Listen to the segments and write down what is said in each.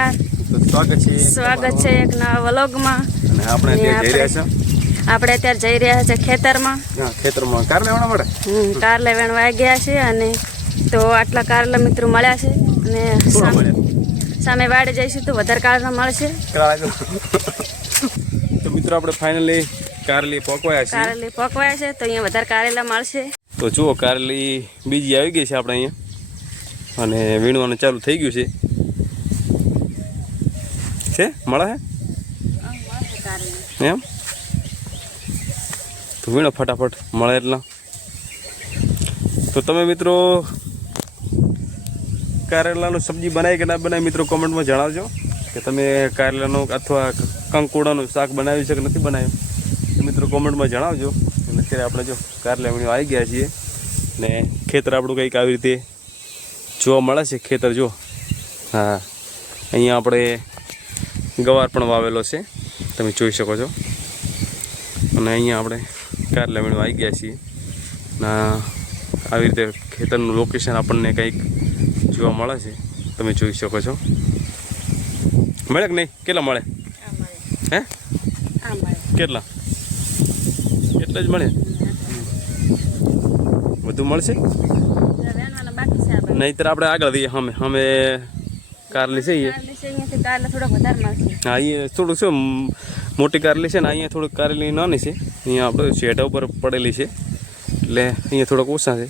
નમસ્કાર, સ્વાગત છે એક નવા વ્લોગમાં. આપણે અત્યારે જઈ રહ્યા છે ખેતરમાં. કાર લેવાના માટે કાર લેવાનું આવી ગયા છે. અને તો આટલા કારેલા મિત્રો મળ્યા છે. અને સામે વાડે જઈશું તો વધારે કારેલા મળશે. તો મિત્રો આપણે ફાઇનલી કારેલી પકવાયા છે. તો અહીંયા વધારે કારેલા મળશે. તો જુઓ કારેલી બીજી આવી ગઈ છે આપણે અહીંયા, અને વીણવાનું ચાલુ થઈ ગયું છે. મળે છે એમ તો વીણો ફટાફટ મળે એટલા. તો તમે મિત્રો કારેલાનું સબ્જી બનાવી કે ના બનાવી મિત્રો કોમેન્ટમાં જણાવજો કે તમે કારેલાનું અથવા કંકોડાનું શાક બનાવ્યું છે કે નથી બનાવ્યું. તો મિત્રો કોમેન્ટમાં જણાવજો. અને અત્યારે આપણે જો કારેલા વીણવા આવી ગયા છીએ, ને ખેતર આપણું કંઈક આવી રીતે જોવા મળે છે. ખેતર જો, હા, અહીંયા આપણે ગવાર પણ વાવેલો છે, તમે જોઈ શકો છો. અને અહીંયા આપણે કારેલા વીણવા આવી ગયા છીએ. આવી રીતે ખેતરનું લોકેશન આપણને કંઈક જોવા મળે છે, તમે જોઈ શકો છો. મળે કે નહીં? કેટલા મળે? હે, કેટલા? એટલા જ મળે? વધુ મળશે? નહીંતર આપણે આગળ દઈએ. અમે કારેલી છે હા, અહીંયા થોડુંક શું મોટી કારેલી છે ને, અહીંયા થોડુંક કારેલી નાની છે. અહીંયા આપણે શેઢા ઉપર પડેલી છે, એટલે અહીંયા થોડોક ઓછા છે.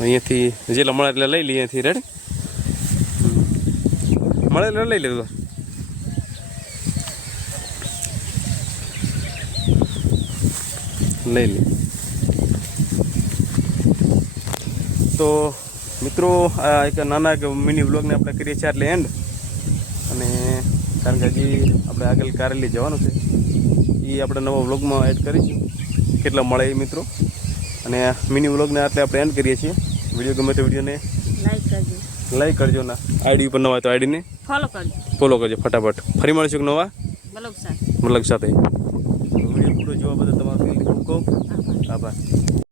અહીંયાથી જેટલા મળે એટલે લઈ લઈએ. અહીંયાથી રેડી મળે એટલે લઈ લીધું. લઈ લે. તો મિત્રો આ એક નાના મિની વ્લોગને આપણે કરીએ છીએ એટલે એન્ડ. અને કારણ કે હજી આપણે આગળ કારેલી જવાનું છે, એ આપણે નવા વ્લોગમાં એડ કરીશું કેટલા મળે એ મિત્રો. અને મિની વ્લોગને એટલે આપણે એન્ડ કરીએ છીએ. વિડીયો ગમે તો વિડીયોને લાઈક કરજો. ના આઈડી ઉપર નવા હોય તો આઈડીને ફોલો કરજો ફટાફટ. ફરી મળીશું નવા વ્લોગ સાથે. વિડીયો પૂરો જોવા બદલ તમારો ખૂબ ખૂબ આભાર.